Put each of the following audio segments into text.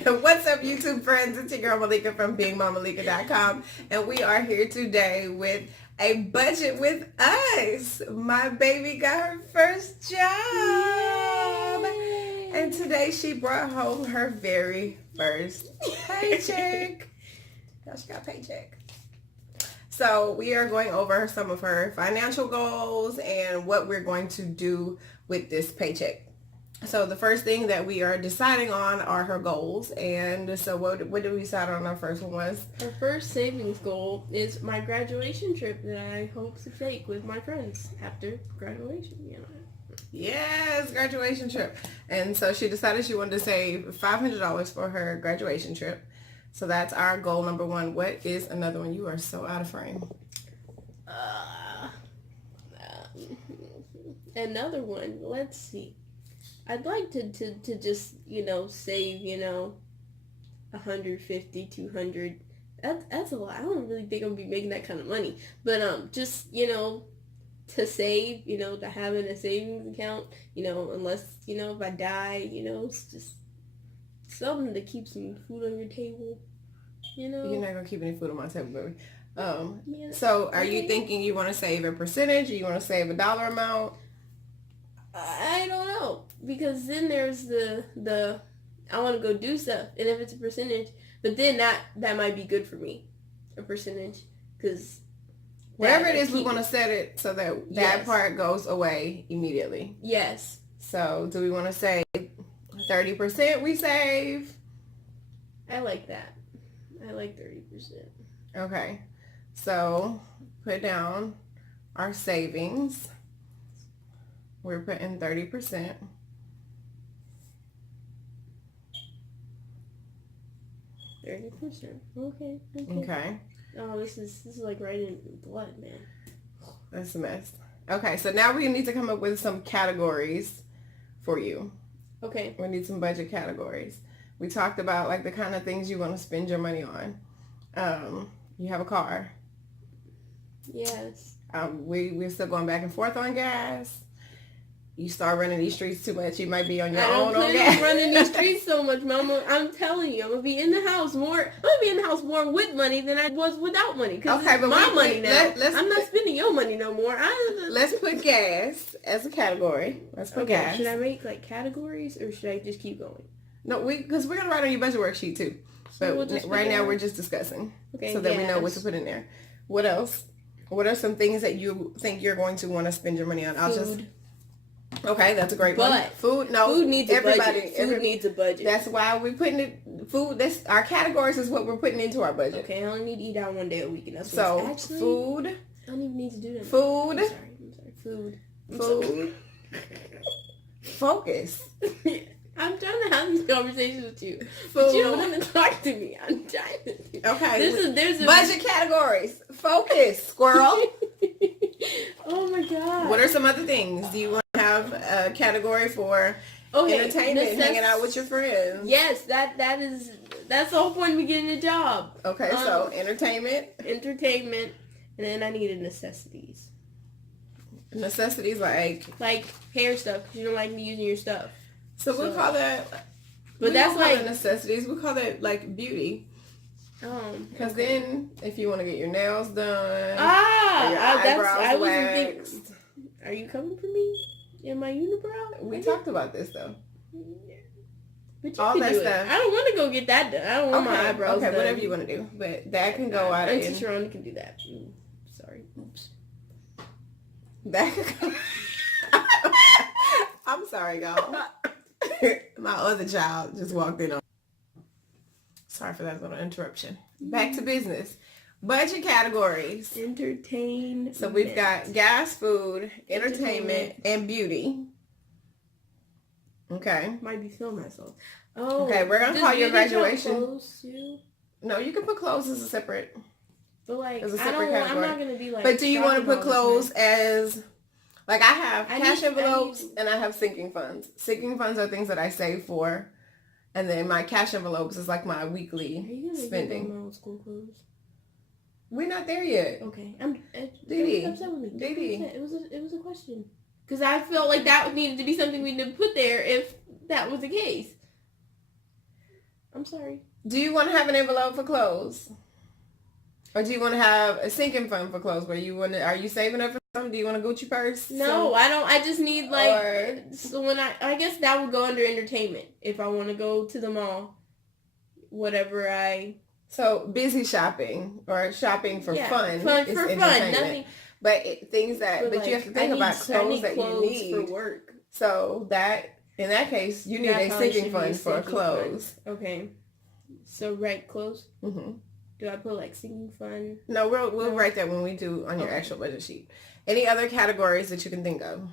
What's up, YouTube friends? It's your girl Malika from beingmamalika.com, and we are here today with a budget with us. My baby got her first job, and today she brought home her very first paycheck. Now she got a paycheck. So we are going over some of her financial goals and what we're going to do with this paycheck. So the first thing that we are deciding on are her goals. And so what did we decide on? Our first one was? Our first savings goal is my graduation trip that I hope to take with my friends after graduation, you know. Yes, graduation trip. And so she decided she wanted to save $500 for her graduation trip. So that's our goal number one. What is another one? You are so out of frame. Another one, let's see. I'd like to just, save, 150, 200. That's a lot. I don't really think I'm going to be making that kind of money. But, just, to save, to have in a savings account, unless, if I die, it's just something to keep some food on your table, You're not going to keep any food on my table, baby. Yeah. So are you thinking you want to save a percentage or you want to save a dollar amount? I don't know, because then there's the I want to go do stuff, and if it's a percentage, but then that might be good for me, a percentage, because whatever it is, we want to set it so that yes. part goes away immediately. Yes. So do we want to say 30% we save? I like that. I like 30%. Okay, so put down our savings. We're putting 30%. Okay. Okay. Oh, this is like right in blood, man. That's a mess. Okay, so now we need to come up with some categories for you. Okay. We need some budget categories. We talked about like the kind of things you want to spend your money on. You have a car. Yes. We're still going back and forth on gas. You start running these streets too much, you might be on your own on gas. I don't plan on running these streets so much, Mama. I'm telling you, I'm gonna be in the house more. I'm gonna be in the house more with money than I was without money. Cause okay, but my money now. I'm not spending your money no more. Let's put gas as a category. Let's put gas. Should I make like categories or should I just keep going? No, because we're gonna write on your budget worksheet too. But right now we're just discussing, so that we know what to put in there. What else? What are some things that you think you're going to want to spend your money on? Food. Okay, that's a great one. Food needs a budget. Food needs a budget. That's why we're putting it. Food. That's our categories is what we're putting into our budget. Okay, I only need to eat out one day a week, and that's so actually, food. I don't even need to do that. Food. I'm sorry. Food. Focus. I'm trying to have these conversations with you, but you don't want to talk to me. I'm trying to. Okay. There's a budget categories. Focus, squirrel. Oh my God. What are some other things? Do you want to have a category for entertainment, hanging out with your friends? Yes, that's the whole point of me getting a job. Okay, so entertainment, and then I needed necessities. Necessities like hair stuff, because you don't like me using your stuff. So we'll call that. But that's like necessities. We call that like beauty. Because then, if you want to get your nails done, I wasn't thinking. Are you coming for me in my unibrow? We talked about this though. Yeah. But all that stuff. I don't want to go get that done. I don't want my eyebrows done. Okay, whatever you want to do, but that can go out. And Sharon can do that. Sorry. Oops. That can go. I'm sorry, y'all. My other child just walked in on. Sorry for that little interruption. Back to business. Budget categories. Entertainment. So we've got gas, food, entertainment, and beauty. Okay. Might be feeling myself. Oh. Okay, we're gonna call your graduation. Clothes too? No, you can put clothes as a separate. But like, category. I'm not gonna be like. But do you want to put clothes as? Like I have cash envelopes and I have sinking funds. Sinking funds are things that I save for, and then my cash envelopes is like my weekly spending. My old school clothes? We're not there yet. Okay, Didi. It was a question because I felt like that needed to be something we need to put there if that was the case. I'm sorry. Do you want to have an envelope for clothes? Or do you want to have a sinking fund for clothes where you want to, are you saving up for something? Do you want a Gucci purse? No, I don't. I just need so when I guess that would go under entertainment. If I want to go to the mall, whatever So busy shopping or shopping for fun is for entertainment. fun, nothing. But things that, but you have to think about clothes that you need. For work. So in that case, you need a sinking fund for clothes. Okay. So clothes? Mm-hmm. Do I put sinking fund? No, we'll write that when we do on your actual budget sheet. Any other categories that you can think of?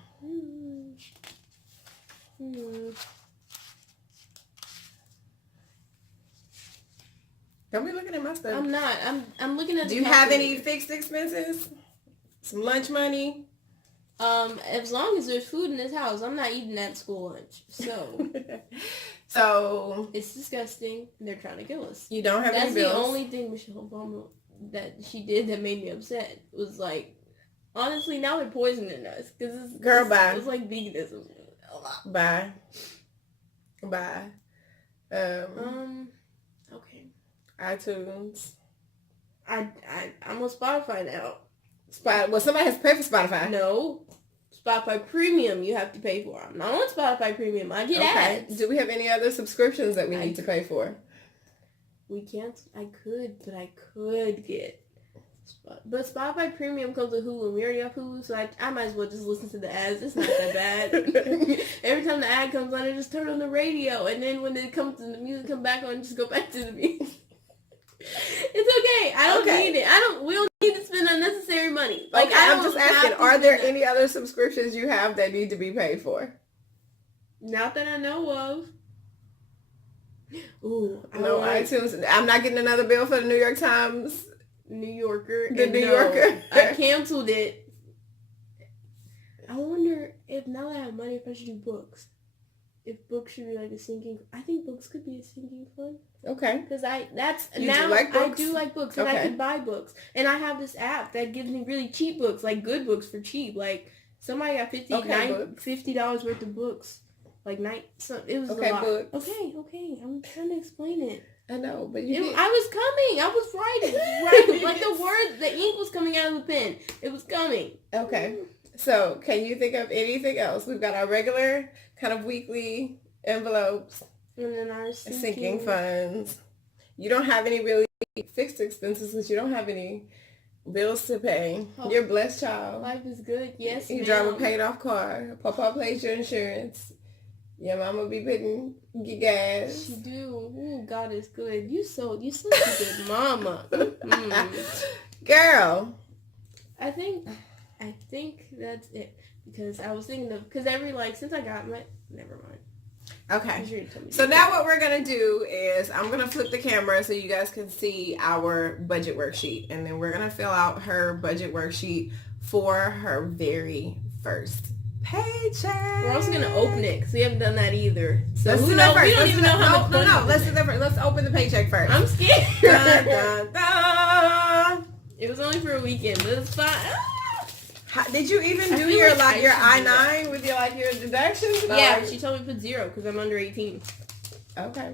Don't be looking at my stuff. I'm not. I'm looking at. Do you have any fixed expenses? Some lunch money? As long as there's food in this house, I'm not eating that school lunch. So. So it's disgusting. They're trying to kill us. You don't have any bills. That's the only thing Michelle Obama that she did that made me upset. Was honestly, now they're poisoning us because bye. It's like veganism. Bye. Okay. iTunes. I'm on Spotify now. Well, somebody has to pay for Spotify. No. Spotify Premium you have to pay for. I'm not on Spotify Premium. I get ads. Do we have any other subscriptions that we need to pay for? We can't. I could get. But Spotify Premium comes with Hulu. We already have Hulu, so I might as well just listen to the ads. It's not that bad. Every time the ad comes on, I just turn on the radio, and then when it comes to the music come back on, just go back to the music. It's okay. I don't need it. We don't need to spend unnecessary money. I'm just asking, are there any other subscriptions you have that need to be paid for? Not that I know of. Ooh. No iTunes. I'm not getting another bill for the New York Times. New Yorker. The New Yorker. I canceled it. I wonder if now that I have money, if I should do books. If books should be a sinking. I think books could be a sinking fund. Okay. Because I do like books, and I could buy books, and I have this app that gives me really cheap books, good books for cheap. Somebody got $50 worth of books. It was a lot. Books. Okay. I'm trying to explain it. I know, but I was coming. I was writing. The words, the ink was coming out of the pen. It was coming. Okay. So, can you think of anything else? We've got our regular kind of weekly envelopes. And then our sinking funds. You don't have any really fixed expenses because you don't have any bills to pay. Oh, you're a blessed child. Life is good. Yes, you drive a paid off car. Papa pays your insurance. Your mama be putting gas. She do. Ooh, God is good. You such a good mama. Girl. I think that's it. Because I was thinking of, since I got my, never mind. Okay. So now what we're going to do is I'm going to flip the camera so you guys can see our budget worksheet. And then we're going to fill out her budget worksheet for her very first paycheck. We're also going to open it because we haven't done that either. So let's do that first. We don't even know how much. No. Let's do that first. Let's open the paycheck first. I'm scared. Dun, dun, dun. It was only for a weekend, but it's fine. Did you even do your I-9 with your deductions? No, yeah, she told me to put 0 because I'm under 18. Okay.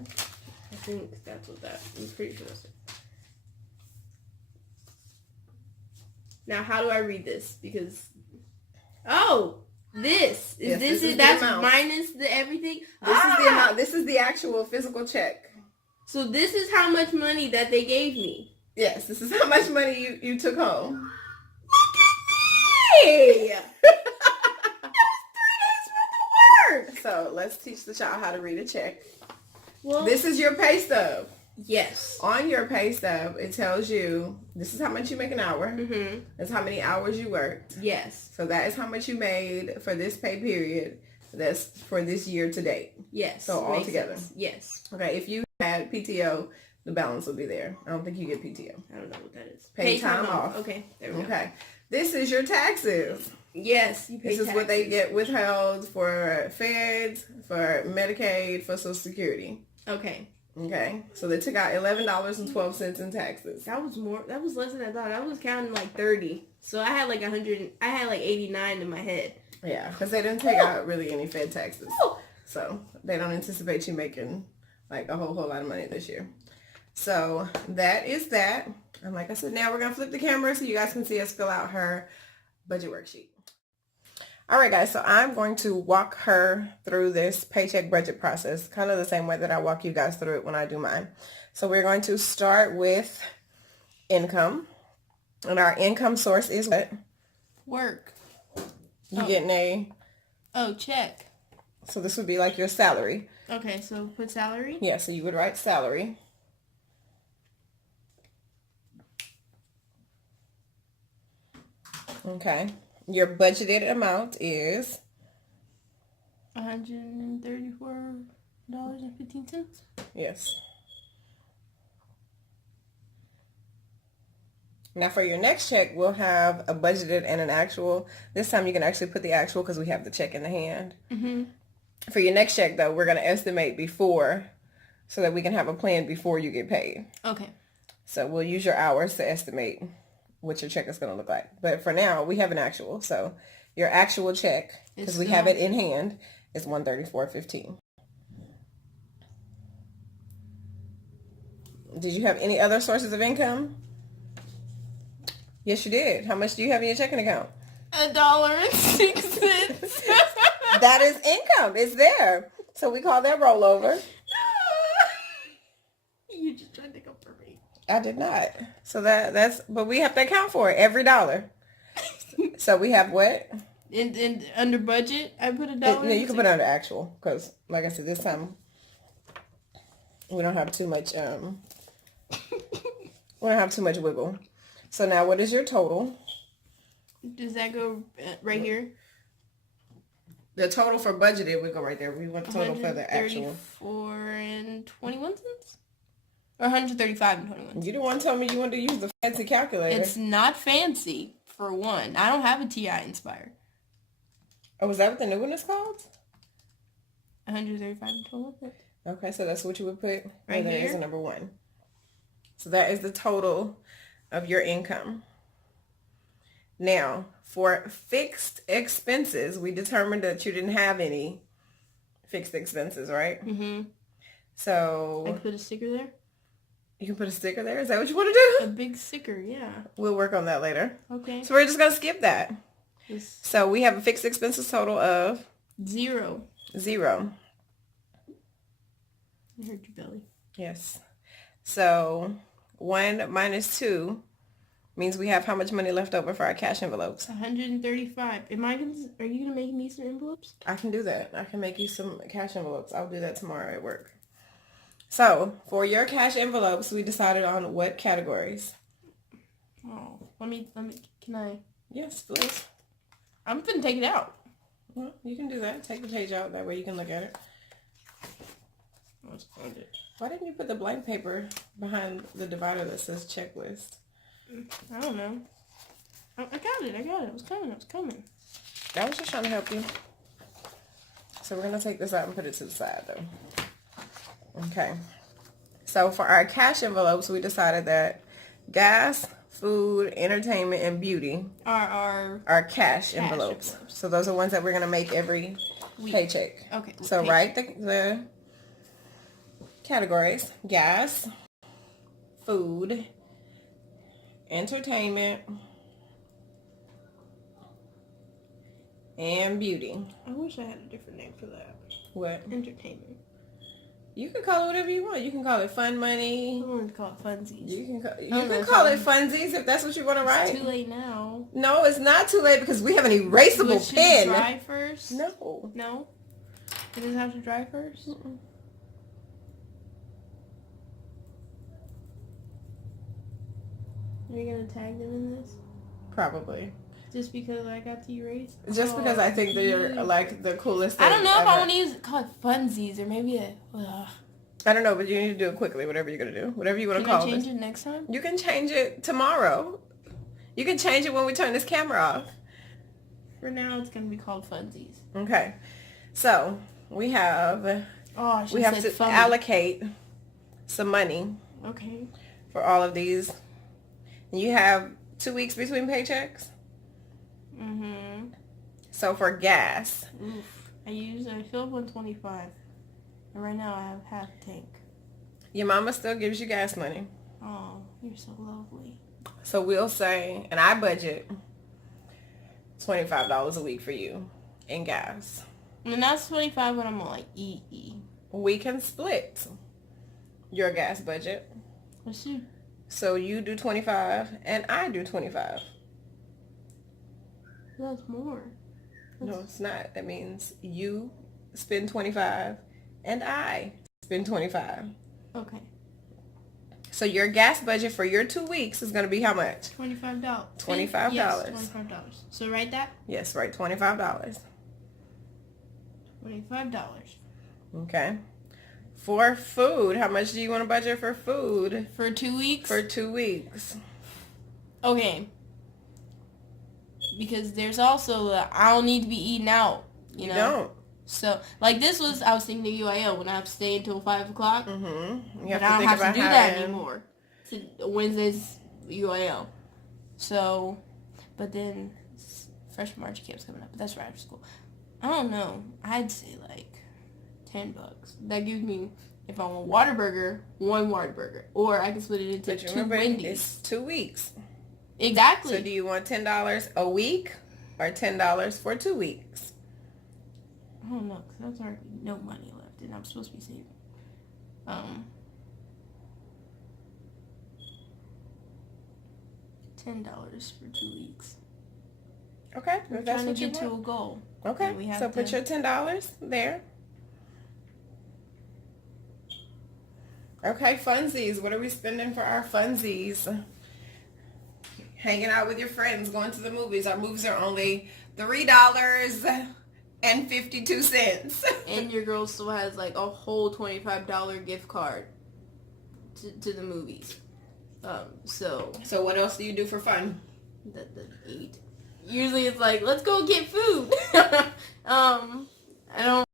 I think that's what I'm pretty sure that's it. Now, how do I read this? Because, this is that's minus the everything. This is the amount. This is the actual physical check. So this is how much money that they gave me. Yes, this is how much money you took home. Hey! That was 3 days worth of work! So let's teach the child how to read a check. Well, this is your pay stub. Yes. On your pay stub, it tells you this is how much you make an hour. Mm-hmm. That's how many hours you worked. Yes. So that is how much you made for this pay period. That's for this year to date. Yes. So all together. Yes. Okay, if you had PTO, the balance will be there. I don't think you get PTO. I don't know what that is. Pay time off. Okay, there we go. Okay. This is your taxes. Yes, you pay This is taxes. what they get withheld for Feds, for Medicaid, for Social Security. Okay. Okay. So they took out $11.12 in taxes. That was more. That was less than I thought. I was counting 30. So I had 100. I had 89 in my head. Yeah, because they didn't take out really any Fed taxes. So they don't anticipate you making like a whole lot of money this year. So that is that. And like I said, now we're going to flip the camera so you guys can see us fill out her budget worksheet. All right, guys, so I'm going to walk her through this paycheck budget process, kind of the same way that I walk you guys through it when I do mine. So we're going to start with income. And our income source is what? Work. You getting a... Oh, check. So this would be like your salary. Okay, so put salary? Yeah, so you would write salary. Okay. Your budgeted amount is $134.15. yes. Now for your next check, we'll have a budgeted and an actual. This time you can actually put the actual because we have the check in the hand. Mm-hmm. For your next check, though, we're going to estimate before so that we can have a plan before you get paid. Okay. So we'll use your hours to estimate what your check is going to look like. But for now, we have an actual. So your actual check, because we have it in hand, is $134.15. Did you have any other sources of income? Yes, you did. How much do you have in your checking account? $1.06. That is income. It's there. So we call that rollover. You just tried to go for me. I did not. So that's, but we have to account for it, every dollar. So we have what? And under budget, I put $1. No, you can put it under actual because, like I said, this time we don't have too much. We don't have too much wiggle. So now, what is your total? Does that go right here? The total for budgeted would go right there. We want the total for the actual. $134.21? Or $135.21? You the one told me you wanted to use the fancy calculator. It's not fancy, for one. I don't have a TI Inspire. Oh, is that what the new one is called? $135.21. Okay, so that's what you would put Right there here? is a number one. So that is the total of your income. Now, for fixed expenses, we determined that you didn't have any fixed expenses, right? Mm-hmm. So I put a sticker there? you can put a sticker there? Is that what you want to A do? big sticker, yeah. We'll work on that later. Okay. So we're just going to skip that. So we have a fixed expenses total of $0. 0. I hurt your belly. Yes. So 1 minus 2 means we have how much money left over for our cash envelopes? $135. Are you gonna make me some envelopes? I can do that. I can make you some cash envelopes. I'll do that tomorrow at work. So for your cash envelopes, we decided on what categories? Oh, can I? Yes, please. I'm gonna take it out. Well, you can do that. Take the page out. That way you can look at it. Let's find it. Why didn't you put the blank paper behind the divider that says checklist? I don't know. I got it. It was coming. I was just trying to help you. So we're going to take this out and put it to the side, though. Okay. So for our cash envelopes, we decided that gas, food, entertainment, and beauty Are cash envelopes. So those are ones that we're going to make every week. paycheck. Okay. So write the categories: gas, food, entertainment, and beauty. I wish I had a different name for that. What? Entertainment. You can call it whatever you want. You can call it fun money. I wanted to call it funsies. You can call it funsies if that's what you want to write. It's too late now. No, it's not too late because we have an erasable Should pen. it dry first? No. No? It doesn't have to dry first? Mm-mm. Are you going to tag them in this? Probably. Just because I got to erase? Just because I think they're like the coolest thing I don't know if I ever. want to call it funsies or maybe I don't know, but you need to do it quickly, whatever you're going to do. Whatever you want to call it. Can I change it next time? You can change it tomorrow. You can change it when we turn this camera off. For now, it's going to be called funsies. Okay. So, we have to allocate some money Okay. for all of these. And you have 2 weeks between paychecks. Mm-hmm. So for gas, Oof. I fill up 125. And right now I have half a tank. Your mama still gives you gas money. Oh, you're so lovely. So we'll say, and I budget $25 a week for you in gas. And that's 25 when I'm on like EE. We can split your gas budget. Let's see. So you do 25 and I do 25. That's more. No, it's not. That means you spend 25 and I spend 25. Okay. So your gas budget for your 2 weeks is going to be how much? $25. $25. Yes, $25. So write that. Yes, right. $25. $25. Okay. For food, how much do you want to budget for food? For 2 weeks? For 2 weeks. Okay. Because there's also I don't need to be eating out. You know? Don't. So, like this was, I was thinking of UIL when I have to stay until 5 o'clock. Mm-hmm. But I don't have to do that anymore. Wednesday's UIL. So, but then freshman March camp's coming up, but that's right after school. I don't know. I'd say like $10. That gives me, if I want Whataburger, one Whataburger, or I can split it into two Wendy's. It's 2 weeks. Exactly. So do you want $10 a week or $10 for 2 weeks? I don't know, because there's already no money left, and I'm supposed to be saving. $10 for 2 weeks. Okay, We're if that's trying what to you get to want. a goal. Okay, so put your $10 there. Okay, funsies. What are we spending for our funsies? Hanging out with your friends, going to the movies. Our movies are only $3.52. And your girl still has like a whole $25 gift card to the movies. So what else do you do for fun? The eat. Usually it's like, let's go get food. I don't.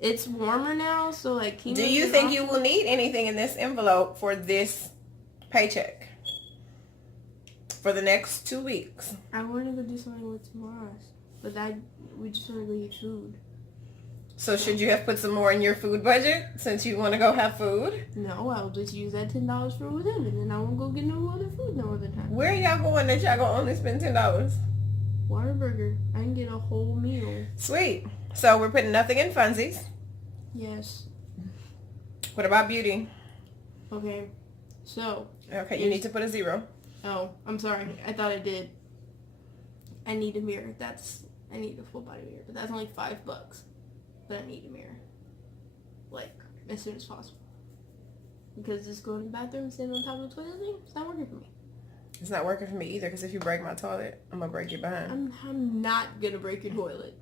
It's warmer now, so like. Do you think you will need anything in this envelope for this paycheck for the next 2 weeks? I want to go do something with Mars, but we just want to go eat food. So should you have put some more in your food budget since you want to go have food? No, I'll just use that $10 for them, and then I won't go get no other food no other time. Where y'all going that y'all gonna only spend $10? Whataburger. I can get a whole meal. Sweet. So we're putting nothing in funsies. Yes. What about beauty? Okay. So. Okay, you need to put a 0. Oh, I'm sorry. I thought I did. I need a mirror. I need a full body mirror, but that's only $5. But I need a mirror. Like, as soon as possible. Because just going to the bathroom and sitting on top of the toilet thing, it's not working for me. It's not working for me either, because if you break my toilet, I'm going to break your behind. I'm not going to break your toilet.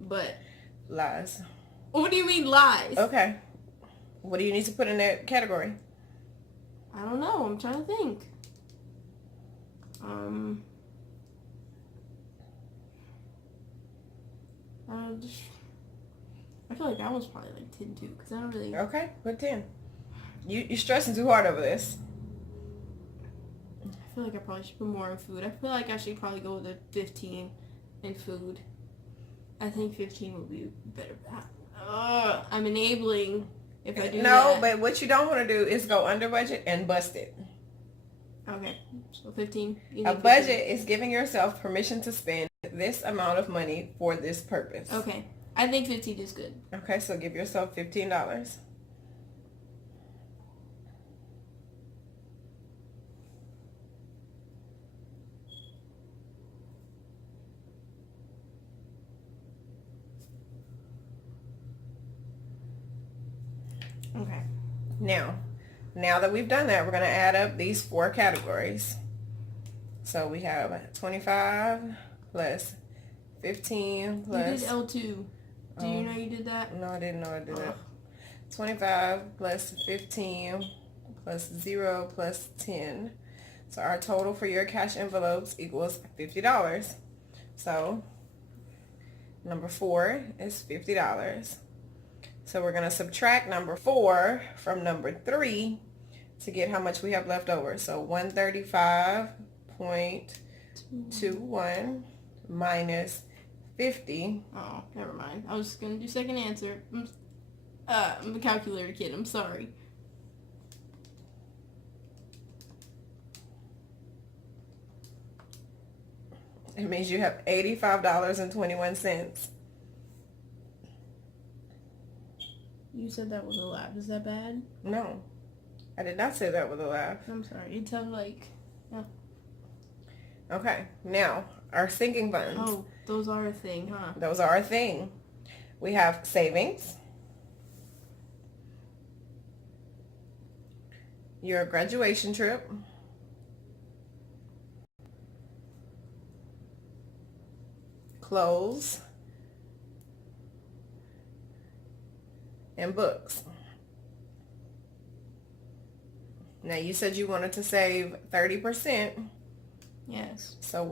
But. Lies. What do you mean lies? Okay. What do you need to put in that category? I don't know. I'm trying to think. I feel like that one's probably like 10 too, because I don't really. Okay, put 10. You're stressing too hard over this. I feel like I probably should put more in food. I feel like I should probably go with a 15 in food. I think 15 would be better. I'm enabling if I do that. No, but what you don't want to do is go under budget and bust it. Okay, so 15. A budget is giving yourself permission to spend this amount of money for this purpose. Okay, I think 15 is good. Okay, so give yourself $15. Okay. Now that we've done that, we're going to add up these 4 categories. So we have 25 plus 15 plus... You did L2. Do you know you did that? No, I didn't know I did that. 25 plus 15 plus 0 plus 10. So our total for your cash envelopes equals $50. So number 4 is $50. So we're going to subtract number 4 from number 3 to get how much we have left over. So 135.21 minus 50. Oh, never mind. I was going to do second answer. I'm a calculator kid. I'm sorry. It means you have $85.21. You said that with a laugh. Is that bad? No, I did not say that with a laugh. I'm sorry. It sounded like... Yeah. Okay, now, our sinking funds. Oh, those are a thing, huh? Those are our thing. We have savings, your graduation trip, clothes, and books. Now you said you wanted to save 30%. Yes. So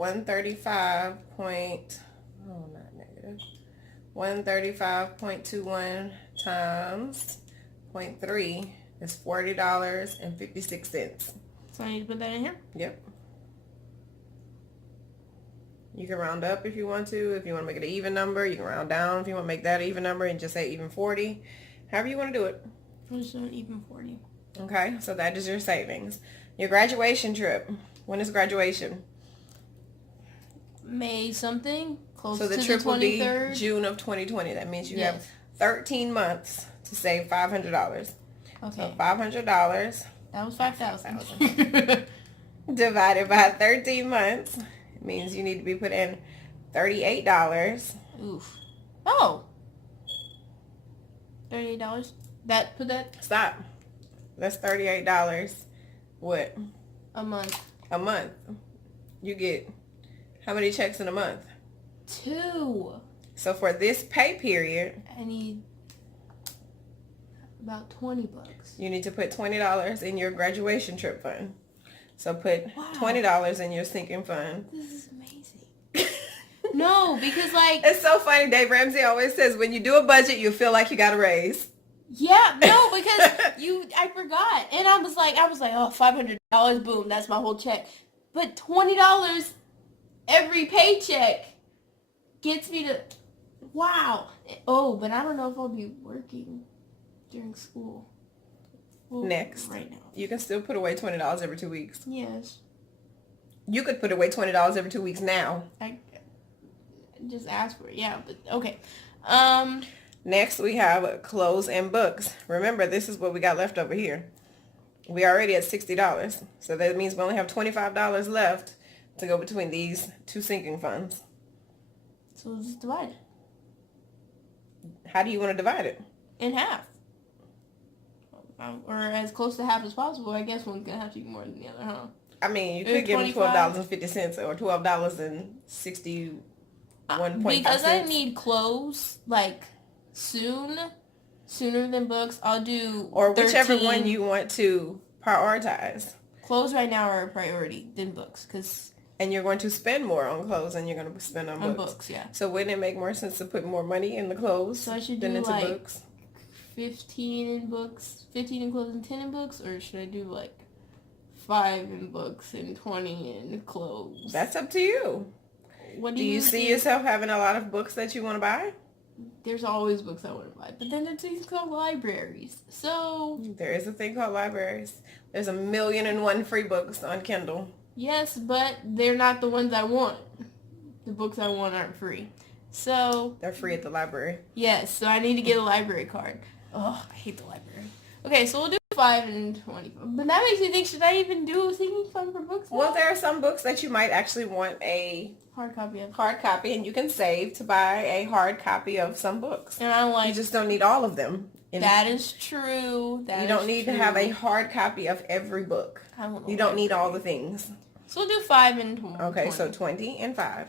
135.21 times 0.3 is $40.56. So I need to put that in here? Yep. You can round up if you want to. If you want to make it an even number, you can round down if you want to make that an even number and just say even 40. However you want to do it. I'm just doing even 40. Okay, so that is your savings. Your graduation trip. When is graduation? May something? Close So the to trip the will be 23rd? June of 2020. That means you Yes. have 13 months to save $500. Okay. So $500 That was 5,000. divided by 13 months means you need to be put in $38. Oof. Oh. $38? Put that? Stop. That's $38. What? A month. A month. You get how many checks in a month? 2. So for this pay period, I need about $20. you need to put $20 in your graduation trip fund. So put Wow. $20 in your sinking fund. This is amazing. No, because like... It's so funny. Dave Ramsey always says when you do a budget, you feel like you got a raise. Yeah, no, because I forgot. And I was like, oh, $500, boom, that's my whole check. But $20 every paycheck gets me to, wow. Oh, but I don't know if I'll be working during school. Well, Next. right now. You can still put away $20 every 2 weeks. Yes. You could put away $20 every 2 weeks now. I just asked for it. Yeah, but okay. Next, we have clothes and books. Remember, this is what we got left over here. We already at $60. So that means we only have $25 left to go between these two sinking funds. So we'll just divide it How do you want to divide it? in half. Or as close to half as possible. I guess one's going to have to be more than the other, huh? I mean, you could give them $12.50 or $12.61.5. Because I need clothes, like, sooner than books. I'll do or whichever 13. one you want to prioritize. Clothes right now are a priority than books, and you're going to spend more on clothes than you're going to spend on books. books, yeah. So wouldn't it make more sense to put more money in the clothes So I should than do into like books? 15 in books, 15 in clothes and 10 in books, or should I do like 5 in books and 20 in clothes? That's up to you. What Do you see yourself having a lot of books that you want to buy? There's always books I want to buy, but then there's things called libraries. So There is a thing called libraries. There's 1,000,001 free books on Kindle. yes, but they're not the ones I want. The books I want aren't free. So They're free at the library. yes, so I need to get a library card. Oh, I hate the library. Okay, so we'll do 5 and 20. But that makes me think, should I even do a sinking fund for books now? Well, there are some books that you might actually want a Hard copy of. hard copy, and you can save to buy a hard copy of some books. And I'm like, You just don't need all of them. that is true. You don't need to have a hard copy of every book. You don't need all the things. So we'll do 5 and 20. Okay, so 20 and 5.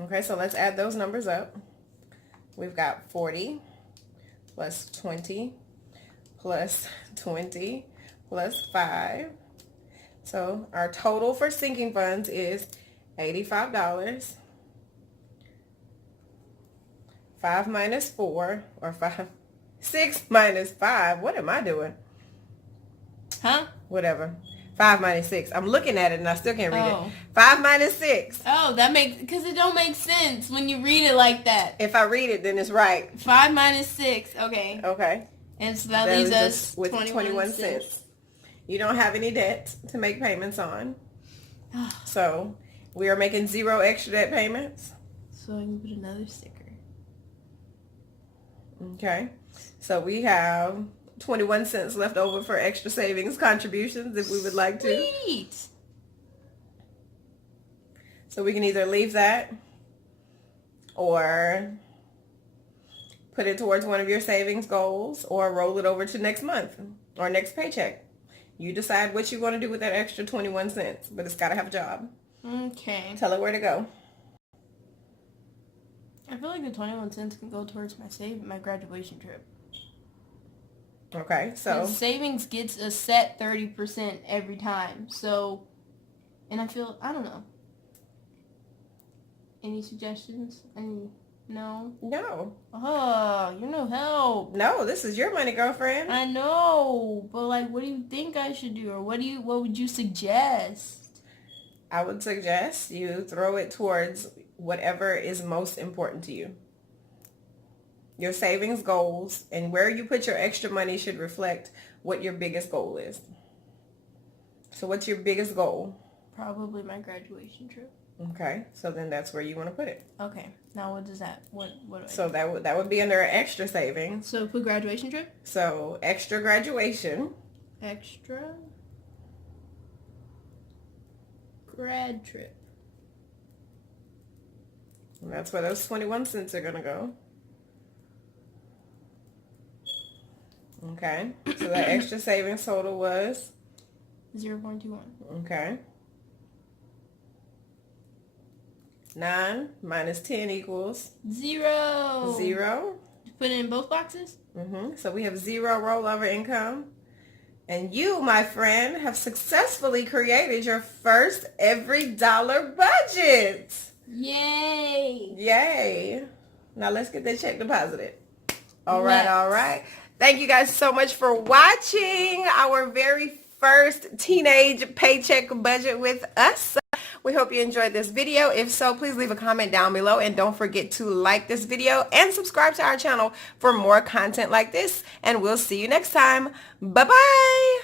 Okay, so let's add those numbers up. We've got 40 plus 20 plus 20 plus 5. So our total for sinking funds is $85. 5 minus 4, or 6 minus 5. What am I doing? Huh? Whatever. 5 minus 6. I'm looking at it and I still can't read Oh. it. 5 minus 6. Oh, that makes, because it don't make sense when you read it like that. If I read it, then it's right. 5 minus 6. Okay. Okay. And so that leaves us with 21 cents. You don't have any debt to make payments on. So we are making 0 extra debt payments. So I can put another sticker. Okay. So we have 21 cents left over for extra savings contributions if we would like to. Sweet. So we can either leave that or put it towards one of your savings goals or roll it over to next month or next paycheck. You decide what you want to do with that extra 21 cents, but it's got to have a job. Okay. Tell it where to go. I feel like the 21 cents can go towards my graduation trip. Okay, so savings gets a set 30% every time. So, and I don't know. Any suggestions? No? no. Oh, you're no help. No, this is your money, girlfriend. I know, but like, what do you think I should do, or what would you suggest? I would suggest you throw it towards whatever is most important to you. Your savings goals and where you put your extra money should reflect what your biggest goal is. So what's your biggest goal? Probably my graduation trip. Okay, so then that's where you want to put it. Okay, now what does that, what do I So do? that would be under extra savings. So put graduation trip? So extra graduation. Extra grad trip. And that's where those 21 cents are going to go. Okay, so that extra savings total was? 0.21. Okay. 9 minus 10 equals? 0. 0. Put it in both boxes? So we have 0 rollover income. And you, my friend, have successfully created your first every dollar budget. Yay. Yay. Now let's get that check deposited. All right. Thank you guys so much for watching our very first teenage paycheck budget with us. We hope you enjoyed this video. If so, please leave a comment down below and don't forget to like this video and subscribe to our channel for more content like this. And we'll see you next time. Bye-bye.